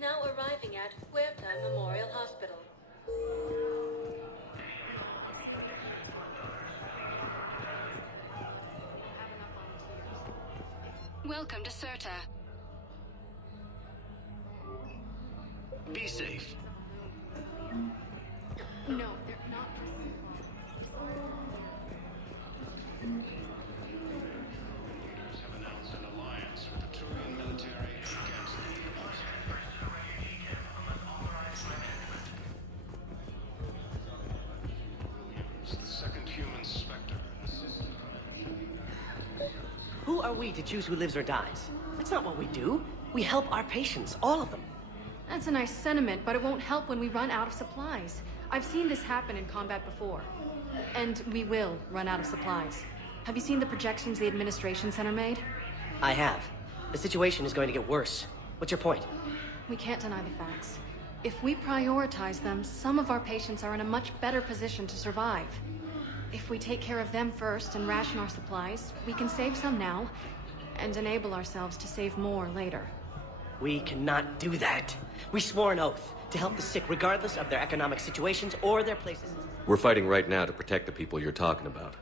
Now arriving at Huerta Memorial Hospital. Welcome to Certa. Be safe. No, they're not. Have announced an alliance with the Turian military against the second human Spectre. Who are we to choose who lives or dies? That's not what we do. We help our patients, all of them. That's a nice sentiment, but it won't help when we run out of supplies. I've seen this happen in combat before. And we will run out of supplies. Have you seen the projections the Administration Center made? I have. The situation is going to get worse. What's your point? We can't deny the facts. If we prioritize them, some of our patients are in a much better position to survive. If we take care of them first and ration our supplies, we can save some now, and enable ourselves to save more later. We cannot do that. We swore an oath to help the sick regardless of their economic situations or their places. We're fighting right now to protect the people you're talking about.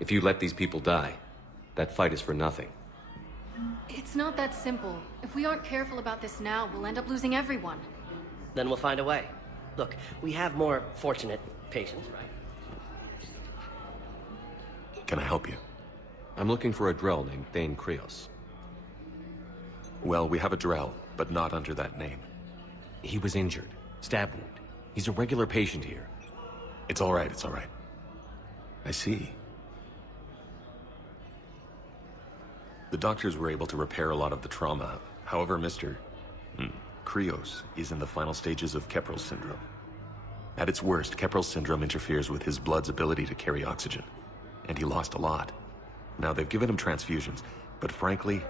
If you let these people die, that fight is for nothing. It's not that simple. If we aren't careful about this now, we'll end up losing everyone. Then we'll find a way. Look, we have more fortunate patients, right? Can I help you? I'm looking for a Drell named Thane Krios. Well, we have a Drell, but not under that name. He was injured. Stab wound. He's a regular patient here. It's all right, it's all right. I see. The doctors were able to repair a lot of the trauma. However, Mr. Krios is in the final stages of Keppel syndrome. At its worst, Keppel syndrome interferes with his blood's ability to carry oxygen, and he lost a lot. Now, they've given him transfusions, but frankly,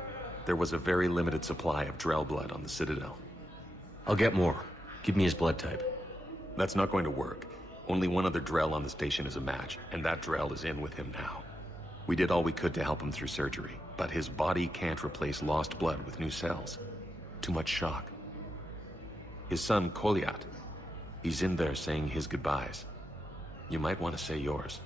there was a very limited supply of Drell blood on the Citadel. I'll get more. Give me his blood type. That's not going to work. Only one other Drell on the station is a match, and that Drell is in with him now. We did all we could to help him through surgery, but his body can't replace lost blood with new cells. Too much shock. His son, Kolyat, he's in there saying his goodbyes. You might want to say yours.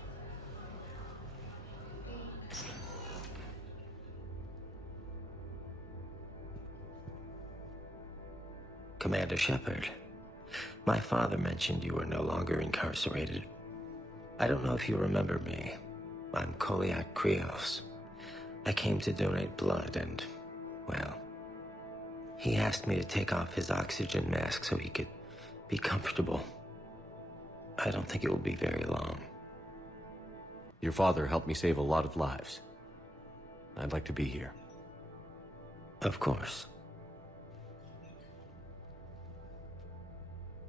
Commander Shepard, my father mentioned you were no longer incarcerated. I don't know if you remember me. I'm Kolyat Krios. I came to donate blood and, well, he asked me to take off his oxygen mask so he could be comfortable. I don't think it will be very long. Your father helped me save a lot of lives. I'd like to be here. Of course.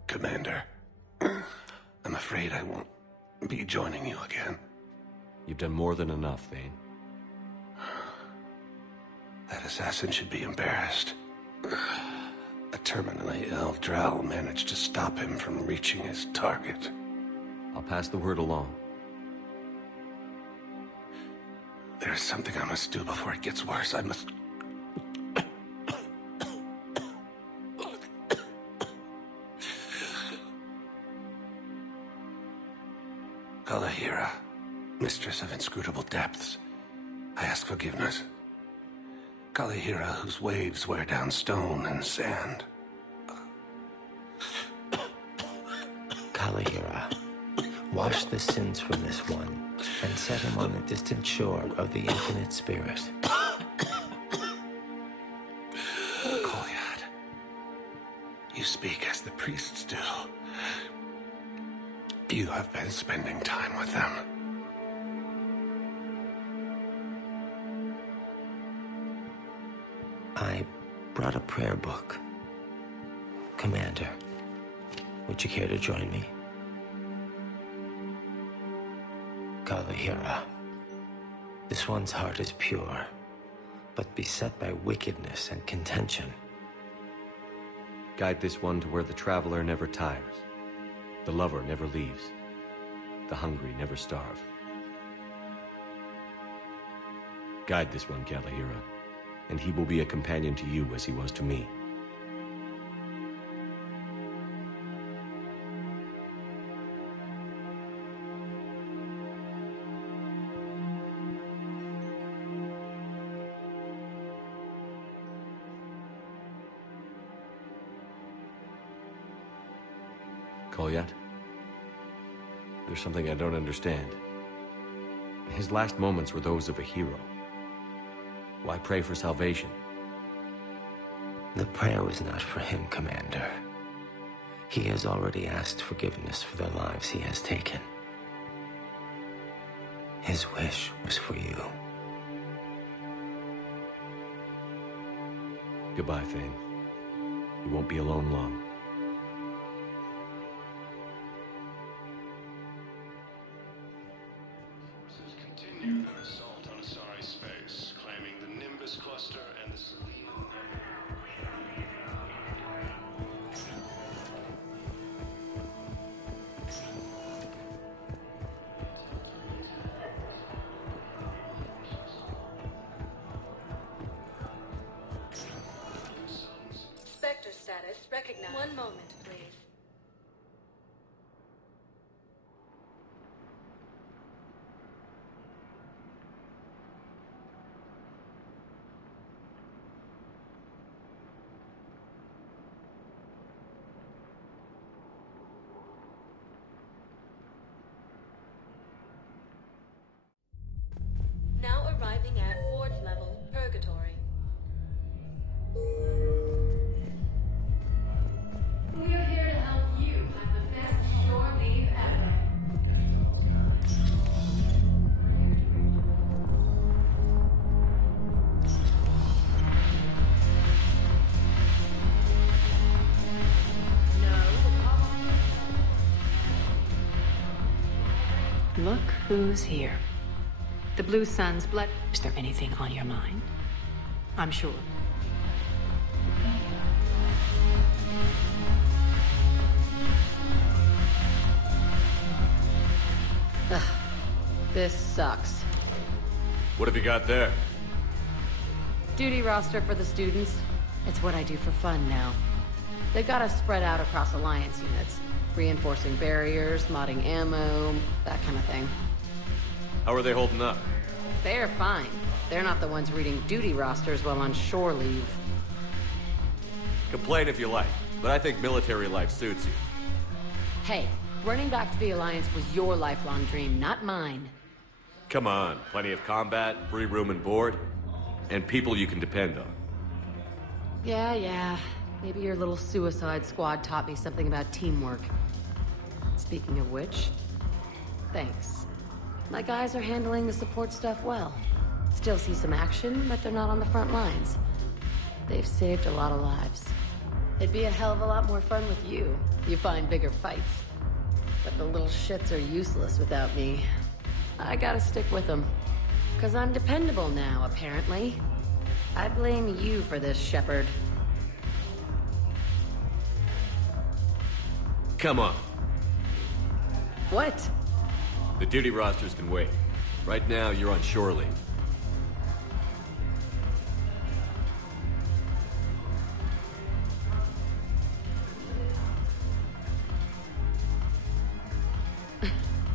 Commander, I'm afraid I won't be joining you again. You've done more than enough, Thane. That assassin should be embarrassed. A terminally ill Drell managed to stop him from reaching his target. I'll pass the word along. There's something I must do before it gets worse. I must... Kalahira, mistress of inscrutable depths, I ask forgiveness. Kalahira, whose waves wear down stone and sand. Kalahira, wash the sins from this one and set him on the distant shore of the infinite spirit. Kolyat, you speak as the priests do. You have been spending time with them. I brought a prayer book. Commander, would you care to join me? Kalahira, this one's heart is pure, but beset by wickedness and contention. Guide this one to where the traveler never tires. The lover never leaves. The hungry never starve. Guide this one, Kalahira, and he will be a companion to you as he was to me. Kolyat? There's something I don't understand. His last moments were those of a hero. Why pray for salvation? The prayer was not for him, Commander. He has already asked forgiveness for the lives he has taken. His wish was for you. Goodbye, Thane. You won't be alone long. Forces continued an assault on Asari space, claiming the Nimbus cluster and the Selene. Spectre status recognized. One moment, please. Now arriving at Ward level, Purgatory. We are here to help you have the best shore leave ever. Look who's here. The Blue Sun's blood. Is there anything on your mind? I'm sure. Ugh. This sucks. What have you got there? Duty roster for the students. It's what I do for fun now. They've got us spread out across Alliance units. Reinforcing barriers, modding ammo, that kind of thing. How are they holding up? They're fine. They're not the ones reading duty rosters while on shore leave. Complain if you like, but I think military life suits you. Hey, running back to the Alliance was your lifelong dream, not mine. Come on, plenty of combat, free room and board, and people you can depend on. Yeah. Maybe your little suicide squad taught me something about teamwork. Speaking of which, thanks. My guys are handling the support stuff well. Still see some action, but they're not on the front lines. They've saved a lot of lives. It'd be a hell of a lot more fun with you. You find bigger fights. But the little shits are useless without me. I gotta stick with them. 'Cause I'm dependable now, apparently. I blame you for this, Shepard. Come on. What? The duty rosters can wait. Right now, you're on shore leave.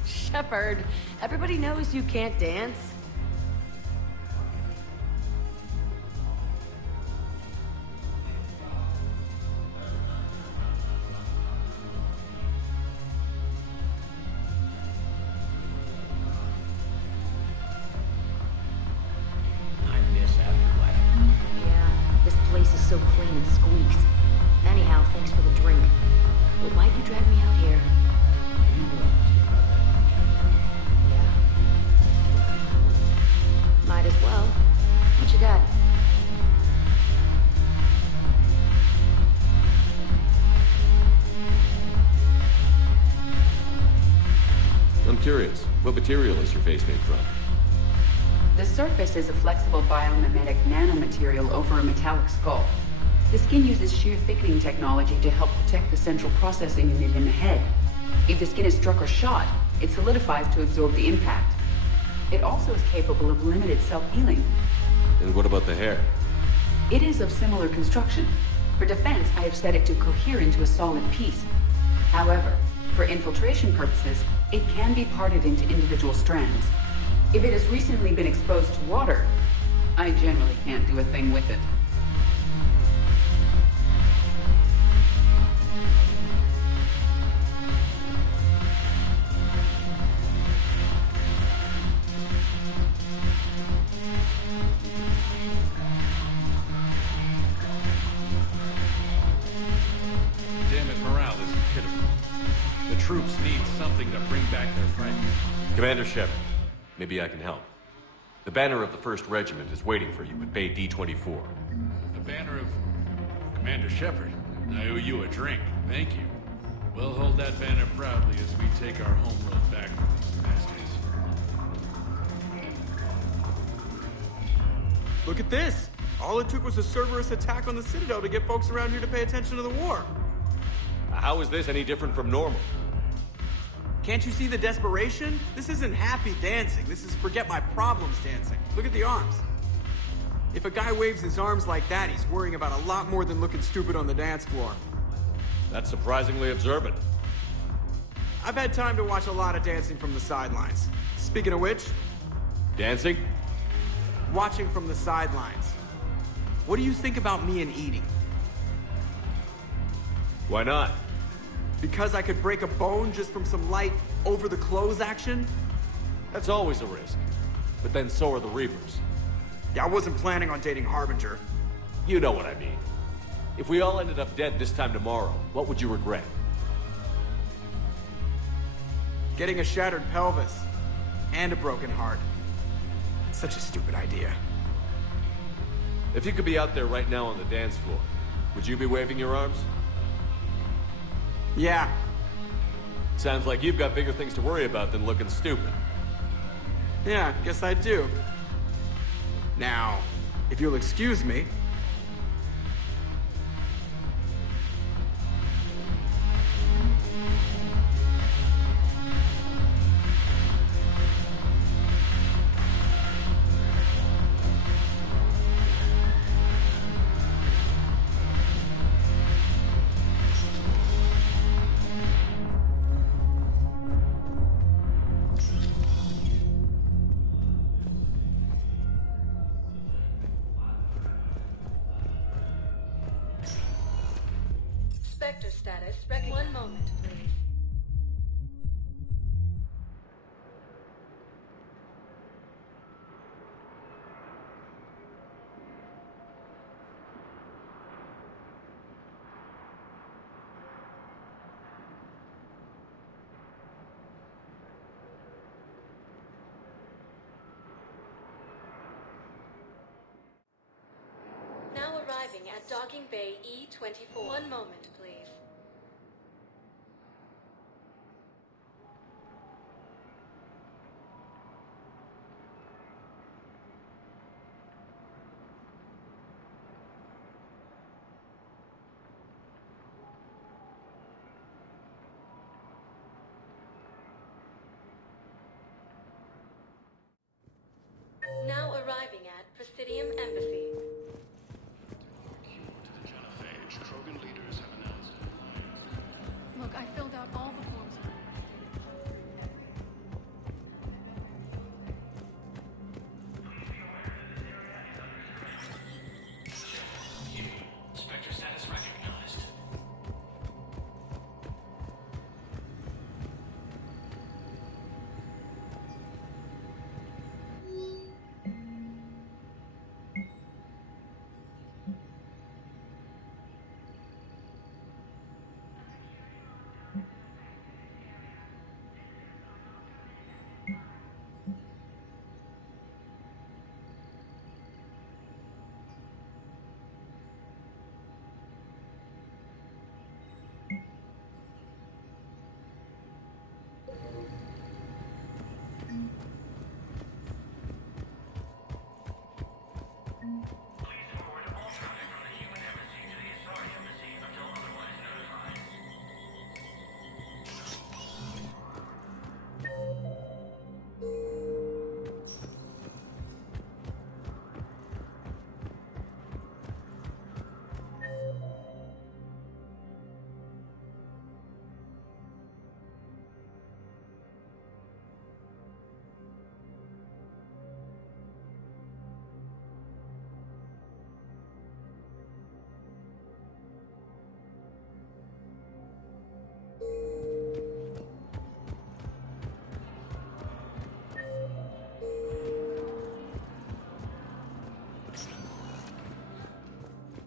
Shepard, everybody knows you can't dance. So clean and squeaks. Anyhow, thanks for the drink. But why'd you drag me out here? Yeah. Might as well. What you got? I'm curious, what material is your face made from? The surface is a flexible biomimetic nanomaterial over a metallic skull. The skin uses shear thickening technology to help protect the central processing unit in the head. If the skin is struck or shot, it solidifies to absorb the impact. It also is capable of limited self-healing. And what about the hair? It is of similar construction. For defense, I have set it to cohere into a solid piece. However, for infiltration purposes, it can be parted into individual strands. If it has recently been exposed to water, I generally can't do a thing with it. something to bring back their friend. Commander Shepard, maybe I can help. The banner of the 1st Regiment is waiting for you at Bay D-24. The banner of Commander Shepard? I owe you a drink. Thank you. We'll hold that banner proudly as we take our homeworld back from these bastards. Look at this! All it took was a Cerberus attack on the Citadel to get folks around here to pay attention to the war. How is this any different from normal? Can't you see the desperation? This isn't happy dancing. This is forget my problems dancing. Look at the arms. If a guy waves his arms like that, he's worrying about a lot more than looking stupid on the dance floor. That's surprisingly observant. I've had time to watch a lot of dancing from the sidelines. Speaking of which... Dancing? Watching from the sidelines. What do you think about me and Edie? Why not? Because I could break a bone just from some light over-the-clothes action? That's always a risk. But then so are the Reapers. Yeah, I wasn't planning on dating Harbinger. You know what I mean. If we all ended up dead this time tomorrow, what would you regret? Getting a shattered pelvis. And a broken heart. Such a stupid idea. If you could be out there right now on the dance floor, would you be waving your arms? Yeah. Sounds like you've got bigger things to worry about than looking stupid. Yeah, guess I do. Now, if you'll excuse me... Spectre status. One moment, please. Now arriving at Docking Bay E-24. One moment, please. Now arriving at Presidium Embassy. Krogan leaders have announced. Look, I filled out all the forms. Spectre status recognized.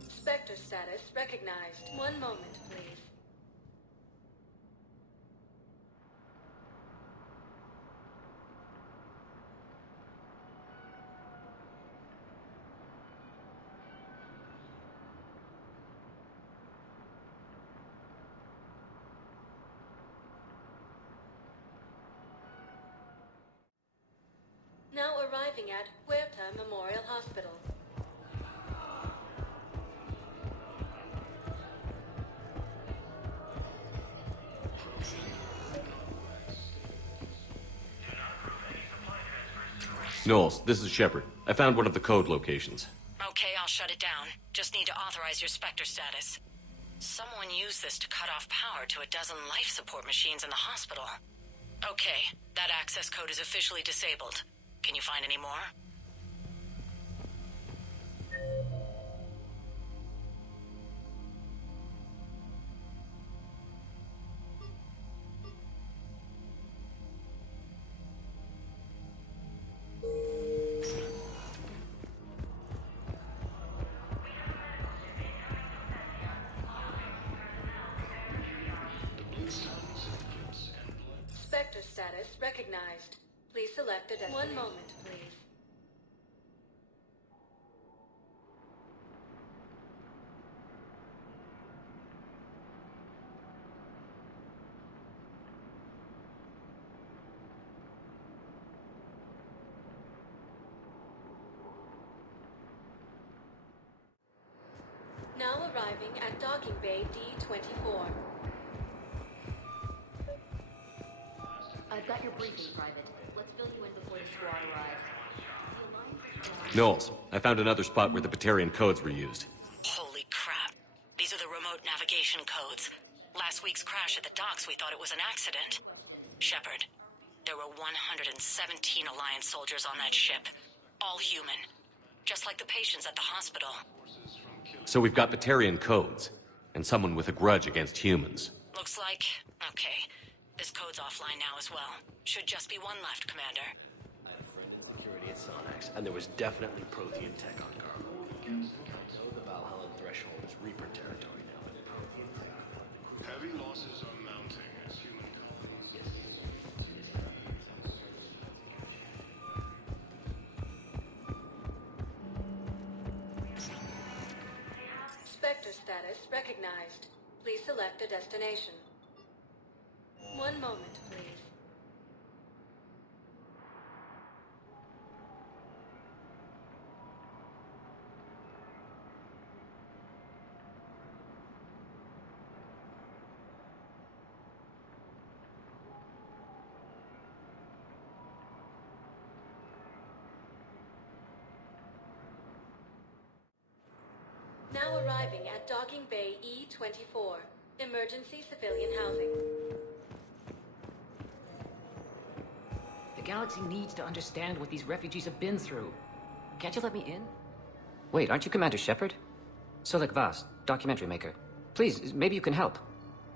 Spectre status recognized. One moment, please. Now arriving at Huerta Memorial Hospital. Knowles, this is Shepard. I found one of the code locations. Okay, I'll shut it down. Just need to authorize your Spectre status. Someone used this to cut off power to a dozen life support machines in the hospital. Okay, that access code is officially disabled. Can you find any more? Spectre status recognized. Please select a destination. One moment, please. Now arriving at Docking Bay D-24. I've got your briefing, Private. Let's fill you in before the squad arrives. Knowles, I found another spot where the Batarian codes were used. Holy crap. These are the remote navigation codes. Last week's crash at the docks, we thought it was an accident. Shepard, there were 117 Alliance soldiers on that ship. All human. Just like the patients at the hospital. So we've got Batarian codes, and someone with a grudge against humans. Looks like... okay. This code's offline now as well. Should just be one left, Commander. I have a friend in security at Sonax, and there was definitely Prothean tech on Garbo. So the Valhalla threshold is Reaper territory now. Heavy losses are mounting as human. Spectre status recognized. Please select a destination. One moment, please. Now arriving at Docking Bay E-24. Emergency civilian housing. The galaxy needs to understand what these refugees have been through. Can't you let me in? Wait, aren't you Commander Shepard? Solek Vaz, documentary maker. Please, maybe you can help.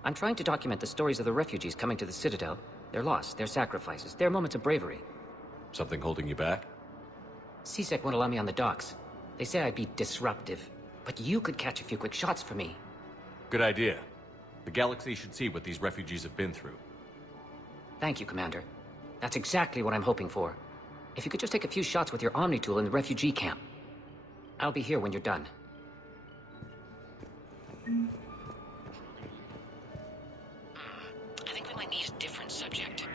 I'm trying to document the stories of the refugees coming to the Citadel. Their loss, their sacrifices, their moments of bravery. Something holding you back? CSEC won't allow me on the docks. They say I'd be disruptive. But you could catch a few quick shots for me. Good idea. The galaxy should see what these refugees have been through. Thank you, Commander. That's exactly what I'm hoping for. If you could just take a few shots with your Omni tool in the refugee camp. I'll be here when you're done. I think we might need a different subject.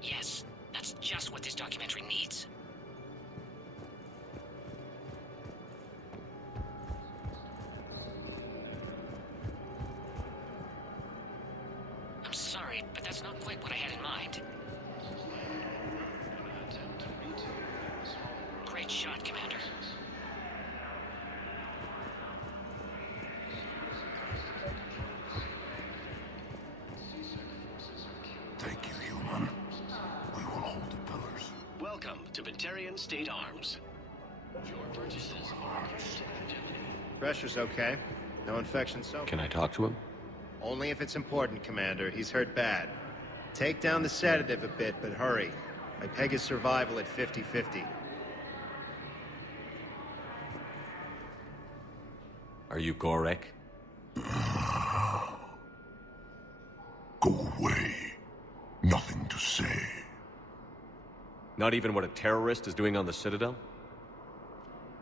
Yes, that's just what this documentary needs. I'm sorry, but that's not quite what I had in mind. Great shot, Commander. Thank you, human. We will hold the pillars. Welcome to Batarian State Arms. Your purchases are Pressure's okay. No infection so far. Can I talk to him? Only if it's important, Commander. He's hurt bad. Take down the sedative a bit, but hurry. I peg his survival at 50-50. Are you Gorek? Go away. Nothing to say. Not even what a terrorist is doing on the Citadel?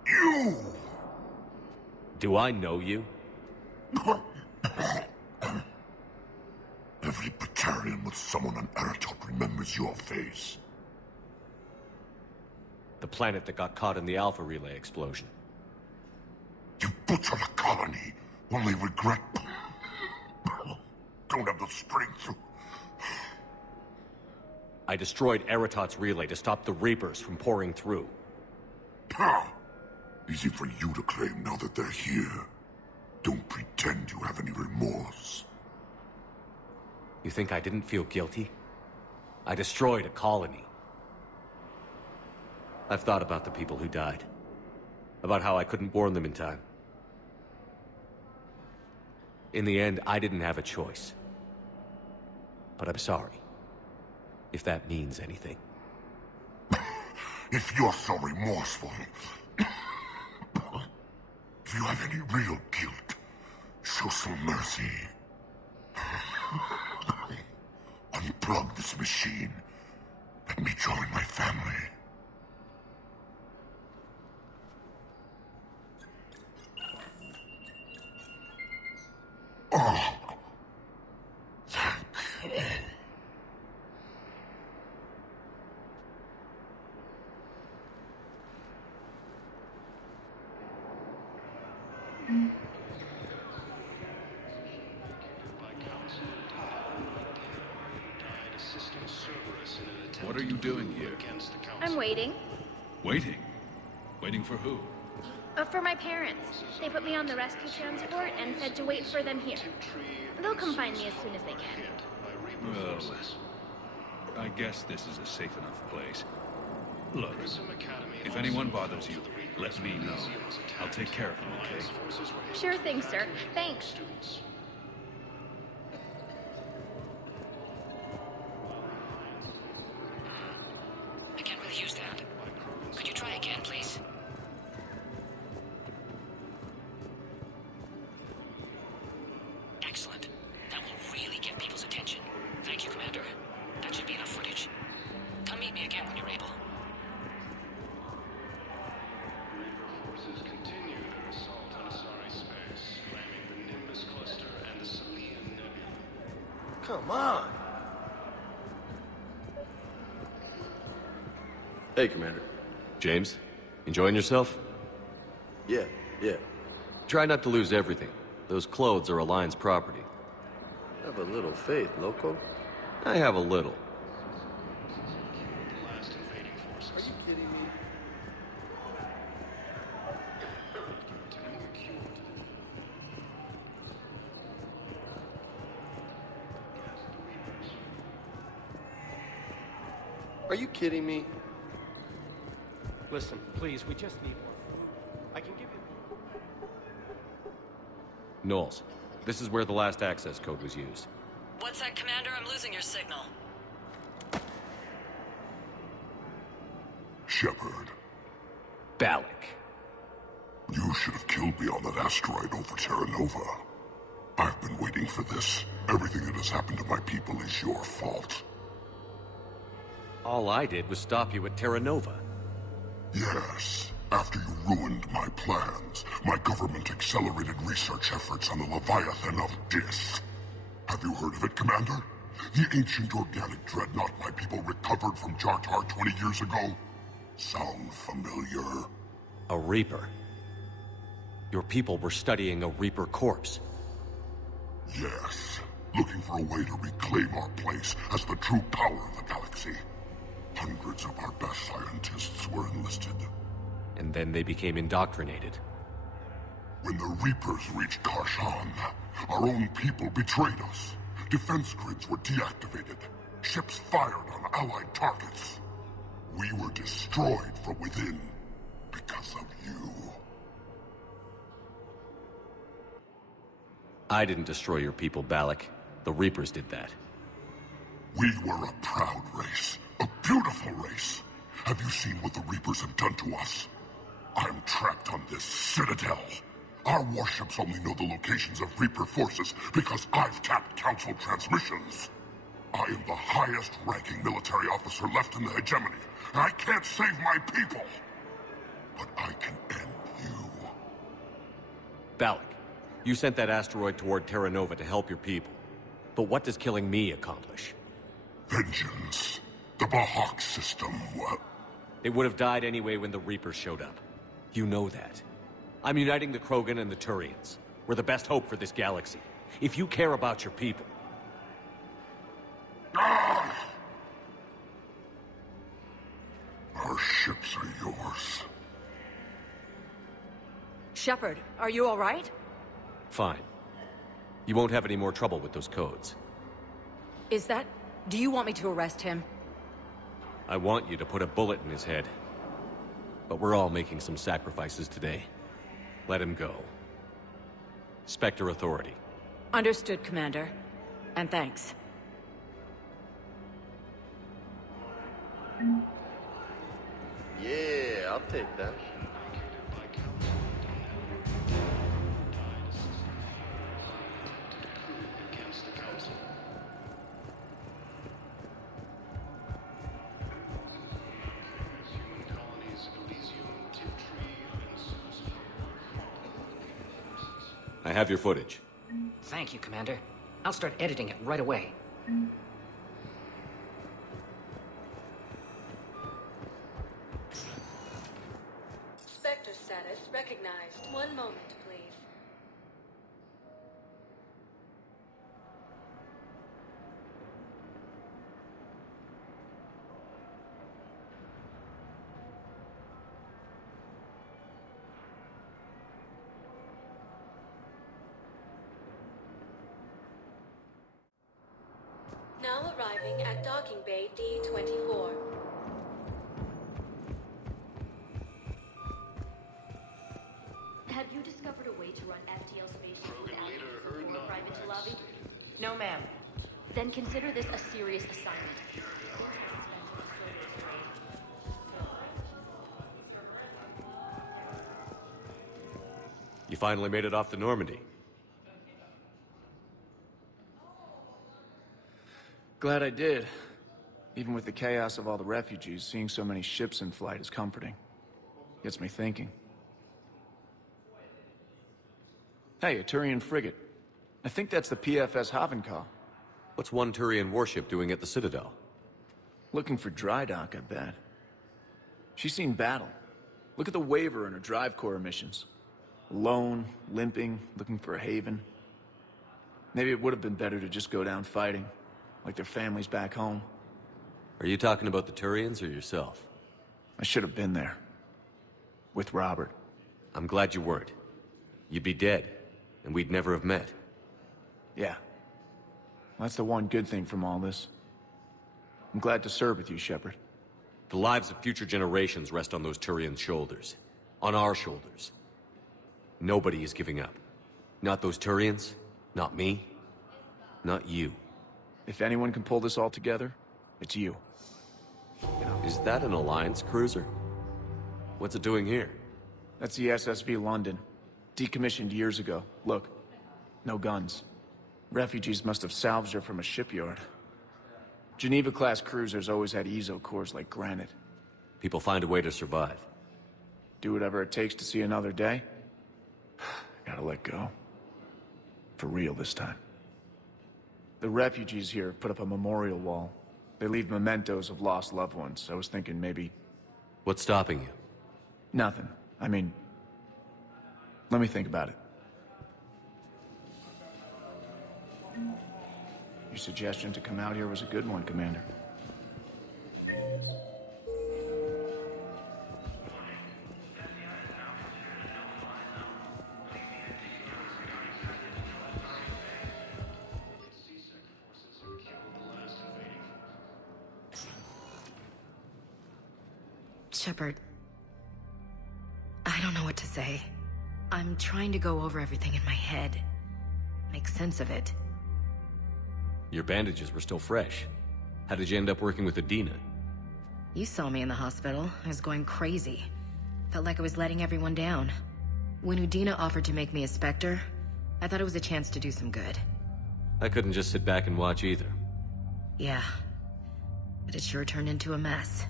You! Do I know you? Every Batarian with someone on Aratot remembers your face. The planet that got caught in the Alpha Relay explosion. You butchered a colony, only regret... don't have the strength to... I destroyed Aratot's relay to stop the Reapers from pouring through. Easy for you to claim now that they're here. Don't pretend you have any remorse. You think I didn't feel guilty? I destroyed a colony. I've thought about the people who died. About how I couldn't warn them in time. In the end, I didn't have a choice. But I'm sorry. If that means anything. If you're so remorseful... if you have any real guilt, show some mercy. Unplug this machine. Let me join my family. Oh. Thank you. What are you doing here? I'm waiting. Waiting? Waiting for who? For my parents. They put me on the rescue transport and said to wait for them here. They'll come find me as soon as they can. Well, I guess this is a safe enough place. Look, if anyone bothers you, let me know. I'll take care of them, okay? Sure thing, sir. Thanks. I can't really use that. Could you try again, please? Excellent. That will really get people's attention. Thank you, Commander. That should be enough footage. Come meet me again when you're able. Reaper forces continue their assault on Asari space, claiming the Nimbus cluster and the Salian Nebula. Come on! Hey, Commander. James, enjoying yourself? Yeah. Try not to lose everything. Those clothes are Alliance property. Have a little faith, Loco. I have a little. Are you kidding me? Are you kidding me? Listen, please, we just need one. I can give you... Knowles, this is where the last access code was used. What's that, Commander? I'm losing your signal. Shepard. Balak. You should have killed me on that asteroid over Terra Nova. I've been waiting for this. Everything that has happened to my people is your fault. All I did was stop you at Terra Nova. Yes. After you ruined my plans, my government accelerated research efforts on the Leviathan of Dis. Have you heard of it, Commander? The ancient organic dreadnought my people recovered from Jar Jar 20 years ago? Sound familiar? A Reaper. Your people were studying a Reaper corpse. Yes. Looking for a way to reclaim our place as the true power of the galaxy. Hundreds of our best scientists were enlisted. And then they became indoctrinated. When the Reapers reached Karshan, our own people betrayed us. Defense grids were deactivated. Ships fired on Allied targets. We were destroyed from within because of you. I didn't destroy your people, Balak. The Reapers did that. We were a proud race. A beautiful race. Have you seen what the Reapers have done to us? I'm trapped on this citadel. Our warships only know the locations of Reaper forces because I've tapped Council transmissions. I am the highest-ranking military officer left in the hegemony, and I can't save my people. But I can end you. Balak, you sent that asteroid toward Terra Nova to help your people. But what does killing me accomplish? Vengeance. The Bahak system. It would have died anyway when the Reapers showed up. You know that. I'm uniting the Krogan and the Turians. We're the best hope for this galaxy. If you care about your people... Our ships are yours. Shepard, are you all right? Fine. You won't have any more trouble with those codes. Is that... Do you want me to arrest him? I want you to put a bullet in his head. But we're all making some sacrifices today. Let him go. Spectre Authority. Understood, Commander. And thanks. Yeah, I'll take that. I have your footage. Thank you, Commander. I'll start editing it right away. Spectre status recognized. One moment, please. Now arriving at docking bay D-24. Have you discovered a way to run FTL spaceships without using a private lobby? No, ma'am. Then consider this a serious assignment. You finally made it off the Normandy. Glad I did. Even with the chaos of all the refugees, seeing so many ships in flight is comforting. Gets me thinking. Hey, a Turian frigate. I think that's the PFS Havenkaw. What's one Turian warship doing at the Citadel? Looking for dry dock, I bet. She's seen battle. Look at the waiver in her drive core emissions. Alone, limping, looking for a haven. Maybe it would have been better to just go down fighting, like their families back home. Are you talking about the Turians or yourself? I should have been there. With Robert. I'm glad you weren't. You'd be dead, and we'd never have met. Yeah. That's the one good thing from all this. I'm glad to serve with you, Shepard. The lives of future generations rest on those Turian shoulders. On our shoulders. Nobody is giving up. Not those Turians, not me, not you. If anyone can pull this all together, it's you. Is that an Alliance cruiser? What's it doing here? That's the SSV London. Decommissioned years ago. Look, no guns. Refugees must have salvaged her from a shipyard. Geneva-class cruisers always had eezo cores like granite. People find a way to survive. Do whatever it takes to see another day. Gotta let go. For real this time. The refugees here put up a memorial wall. They leave mementos of lost loved ones. I was thinking maybe... What's stopping you? Nothing. I mean... Let me think about it. Your suggestion to come out here was a good one, Commander. Shepard, I don't know what to say. I'm trying to go over everything in my head. Make sense of it. Your bandages were still fresh. How did you end up working with Adina? You saw me in the hospital. I was going crazy. Felt like I was letting everyone down. When Udina offered to make me a Spectre, I thought it was a chance to do some good. I couldn't just sit back and watch either. Yeah. But it sure turned into a mess.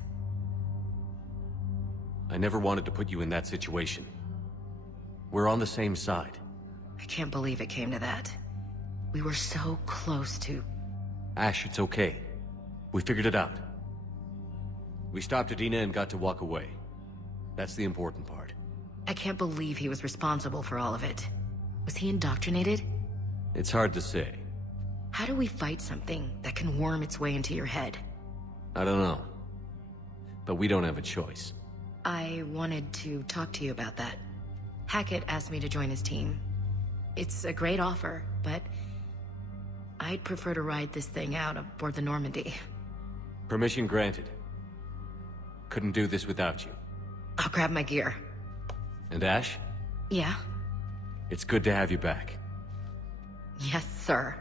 I never wanted to put you in that situation. We're on the same side. I can't believe it came to that. We were so close to... Ash, it's okay. We figured it out. We stopped Adina and got to walk away. That's the important part. I can't believe he was responsible for all of it. Was he indoctrinated? It's hard to say. How do we fight something that can worm its way into your head? I don't know. But we don't have a choice. I wanted to talk to you about that. Hackett asked me to join his team. It's a great offer, but I'd prefer to ride this thing out aboard the Normandy. Permission granted. Couldn't do this without you. I'll grab my gear. And Ash? Yeah? It's good to have you back. Yes, sir.